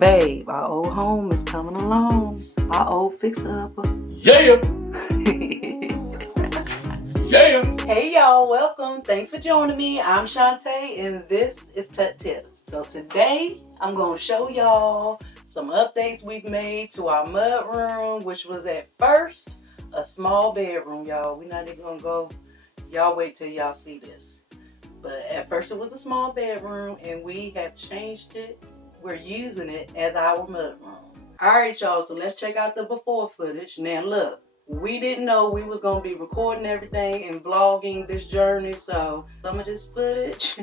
Babe, our old home is coming along. Our old fixer-upper. Yeah! Yeah! Hey y'all, welcome. Thanks for joining me. I'm Shantae and this is Tut Tips. So today I'm going to show y'all some updates we've made to our mudroom, which was at first a small bedroom, y'all. We're not even going to go. Y'all wait till y'all see this. But at first it was a small bedroom and we have changed it. We're using it as our mudroom. Alright y'all, so let's check out the before footage. Now look, we didn't know we was going to be recording everything and vlogging this journey, so some of this footage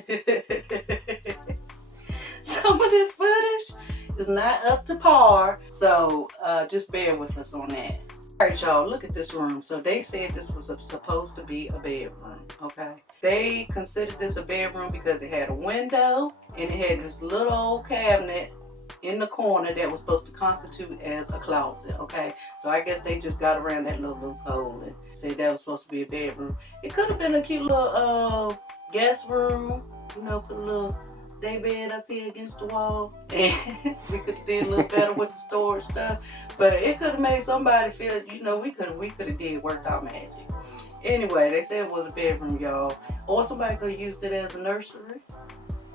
is not up to par, so just bear with us on that. Alright y'all, look at this room. So they said this was supposed to be a bedroom, okay? They considered this a bedroom because it had a window and it had this little old cabinet in the corner that was supposed to constitute as a closet, okay? So I guess they just got around that little loophole and said that was supposed to be a bedroom. It could have been a cute little guest room, you know, put a little day bed up here against the wall, and we could have did a little better with the storage stuff, but it could have made somebody feel, you know, we could have did workout magic. Anyway, they said it was a bedroom, y'all, or somebody could have used it as a nursery,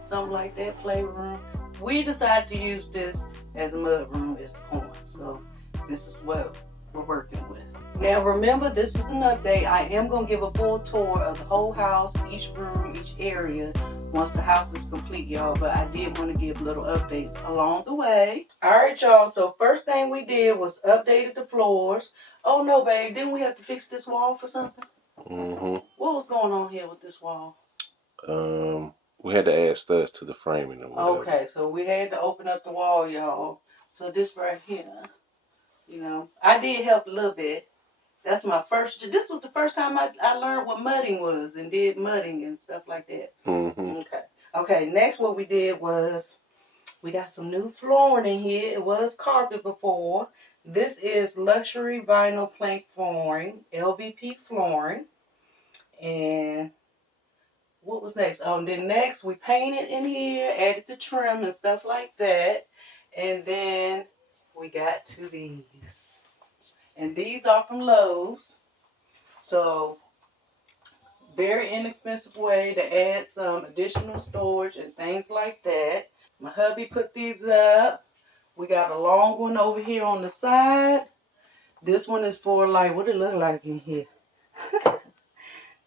something like that, playroom. We decided to use this as a mudroom as the corner, so this is what we're working with. Now remember, this is an update. I am going to give a full tour of the whole house, each room, each area, once the house is complete, y'all. But I did want to give little updates along the way. Alright, y'all. So first thing we did was updated the floors. Oh no, babe. Didn't we have to fix this wall for something? Mm-hmm. What was going on here with this wall? We had to add studs to the framing or whatever. Okay, so we had to open up the wall, y'all. So this right here, you know, I did help a little bit. That's my first. This was the first time I learned what mudding was and did mudding and stuff like that. Mm-hmm. Okay. Next, what we did was we got some new flooring in here. It was carpet before. This is luxury vinyl plank flooring, LVP flooring. And what was next? Then next we painted in here, added the trim and stuff like that. And then we got to these. And these are from Lowe's. So, very inexpensive way to add some additional storage and things like that. My hubby put these up. We got a long one over here on the side. This one is for like, what it look like in here?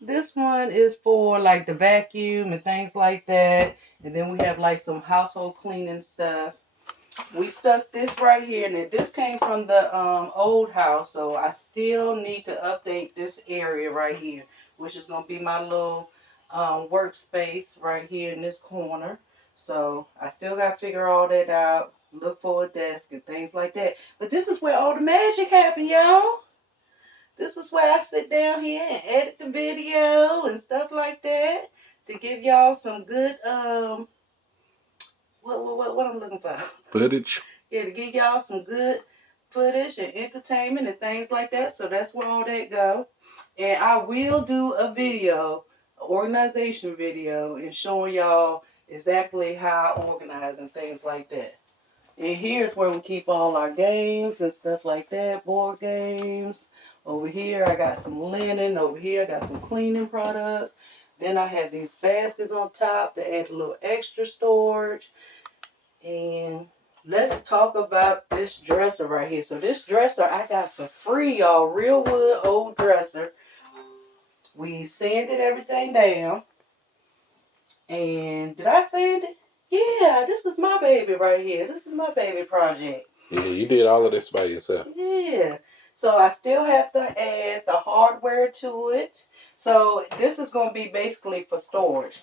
This one is for like the vacuum and things like that. And then we have like some household cleaning stuff. We stuck this right here, and this came from the old house, so I still need to update this area right here, which is going to be my little workspace right here in this corner. So I still got to figure all that out, look for a desk and things like that. But this is where all the magic happens, y'all. This is where I sit down here and edit the video and stuff like that to give y'all some good what I'm looking for? Footage. Yeah, to give y'all some good footage and entertainment and things like that. So that's where all that go. And I will do a video, an organization video, and showing y'all exactly how I organize and things like that. And here's where we keep all our games and stuff like that, board games. Over here I got some linen. Over here I got some cleaning products. Then I have these baskets on top to add a little extra storage. And let's talk about this dresser right here. So this dresser I got for free, y'all. Real wood old dresser. We sanded everything down. And did I sand it? Yeah, this is my baby right here. This is my baby project. Yeah, you did all of this by yourself. Yeah. So I still have to add the hardware to it. So this is going to be basically for storage.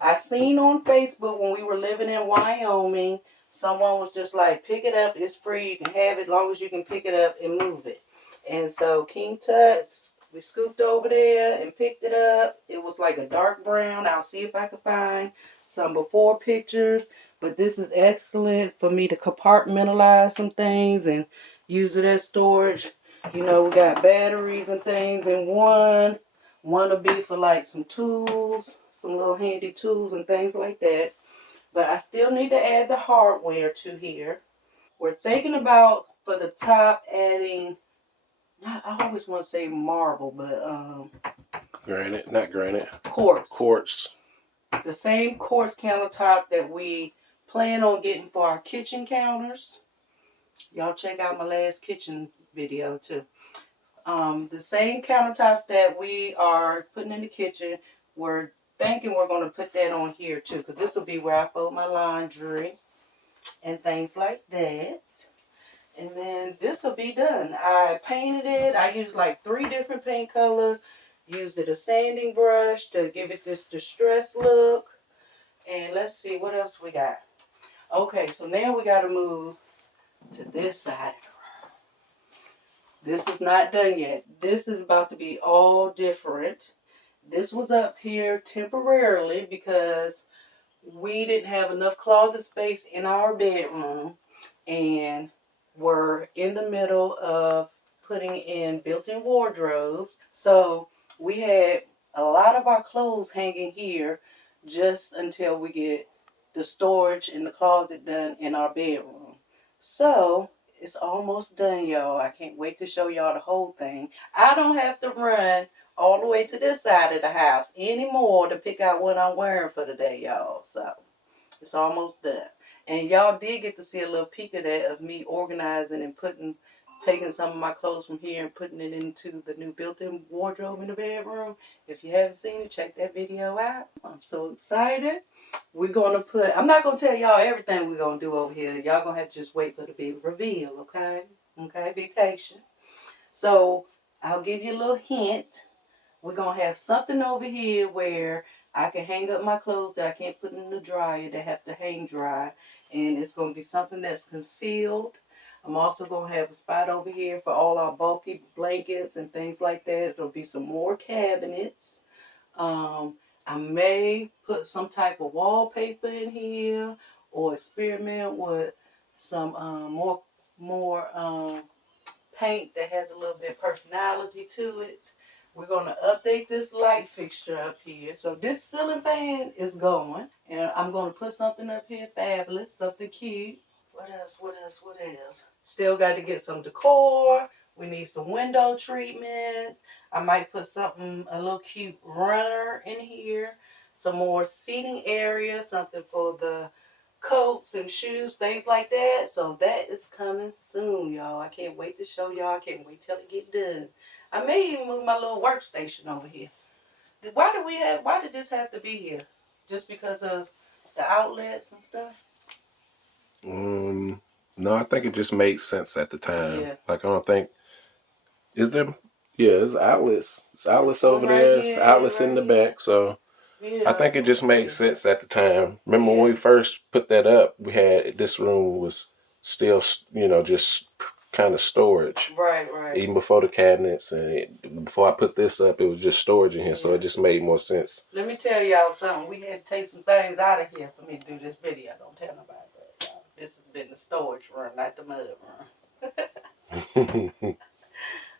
I seen on Facebook when we were living in Wyoming, someone was just like, pick it up, it's free, you can have it as long as you can pick it up and move it. And so King Tut, we scooped over there and picked it up. It was like a dark brown. I'll see if I can find some before pictures. But this is excellent for me to compartmentalize some things and use it as storage. You know, we got batteries and things in one. One will be for like some tools, some little handy tools and things like that. But I still need to add the hardware to here. We're thinking about for the top adding, I always want to say marble, but Granite, not granite. quartz. Quartz. The same quartz countertop that we plan on getting for our kitchen counters. Y'all check out my last kitchen video too. The same countertops that we are putting in the kitchen, we're thinking we're going to put that on here too, because this will be where I fold my laundry and things like that. And then this will be done. I painted it. I used like 3 different paint colors. Used it a sanding brush to give it this distressed look. And let's see what else we got. Okay, so now we got to move to this side. This is not done yet. This is about to be all different. This was up here temporarily because we didn't have enough closet space in our bedroom, and we're in the middle of putting in built-in wardrobes. So we had a lot of our clothes hanging here just until we get the storage in the closet done in our bedroom. So it's almost done, y'all. I can't wait to show y'all the whole thing. I don't have to run all the way to this side of the house anymore to pick out what I'm wearing for the day, y'all. So it's almost done. And y'all did get to see a little peek of that, of me organizing and taking some of my clothes from here and putting it into the new built-in wardrobe in the bedroom. If you haven't seen it, check that video out. I'm so excited. We're going to I'm not going to tell y'all everything we're going to do over here. Y'all going to have to just wait for the big reveal, okay? Okay, be patient. So I'll give you a little hint. We're going to have something over here where I can hang up my clothes that I can't put in the dryer, that have to hang dry. And it's going to be something that's concealed. I'm also going to have a spot over here for all our bulky blankets and things like that. There'll be some more cabinets. I may put some type of wallpaper in here or experiment with some more paint that has a little bit of personality to it. We're going to update this light fixture up here. So this ceiling fan is going. And I'm going to put something up here fabulous, something cute. What else? Still got to get some decor. We need some window treatments. I might put something, a little cute runner in here. Some more seating area, something for the coats and shoes, things like that. So that is coming soon, y'all. I can't wait to show y'all. I can't wait till it get done. I may even move my little workstation over here. Why did this have to be here? Just because of the outlets and stuff? No, I think it just made sense at the time. Yeah. Like, I don't think, is there? Yeah, there's outlets. It's outlets over right there. Here, it's outlets in the back. So yeah, I think it just made sense at the time. Remember when we first put that up, we had, this room was still, just kind of storage. Right. Even before the cabinets and before I put this up, it was just storage in here. So it just made more sense. Let me tell y'all something. We had to take some things out of here for me to do this video. Don't tell nobody that, y'all. This has been the storage room, not the mud room.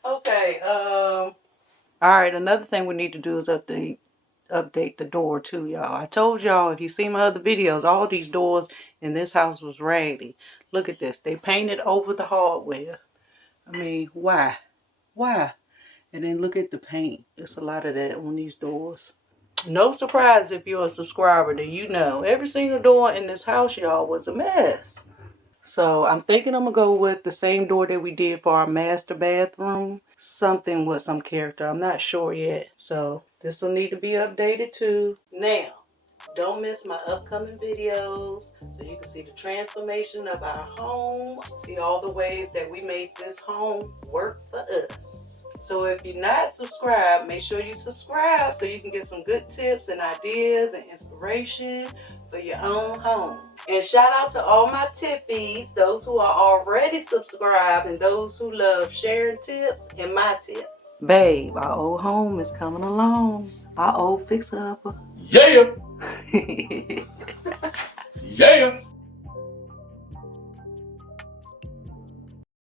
Okay. All right. Another thing we need to do is update the door too, y'all. I told y'all, if you see my other videos, all these doors in this house was raggedy. Look at this. They painted over the hardware. I mean, why? And then look at the paint. There's a lot of that on these doors. No surprise if you're a subscriber, then you know every single door in this house, y'all, was a mess. So I'm thinking I'm going to go with the same door that we did for our master bathroom. Something with some character. I'm not sure yet. So this will need to be updated too. Now, don't miss my upcoming videos so you can see the transformation of our home. See all the ways that we made this home work for us. So if you're not subscribed, make sure you subscribe so you can get some good tips and ideas and inspiration for your own home. And shout out to all my tippies, those who are already subscribed and those who love sharing tips and my tips. Babe, our old home is coming along. Our old fixer-upper. Yeah! Yeah!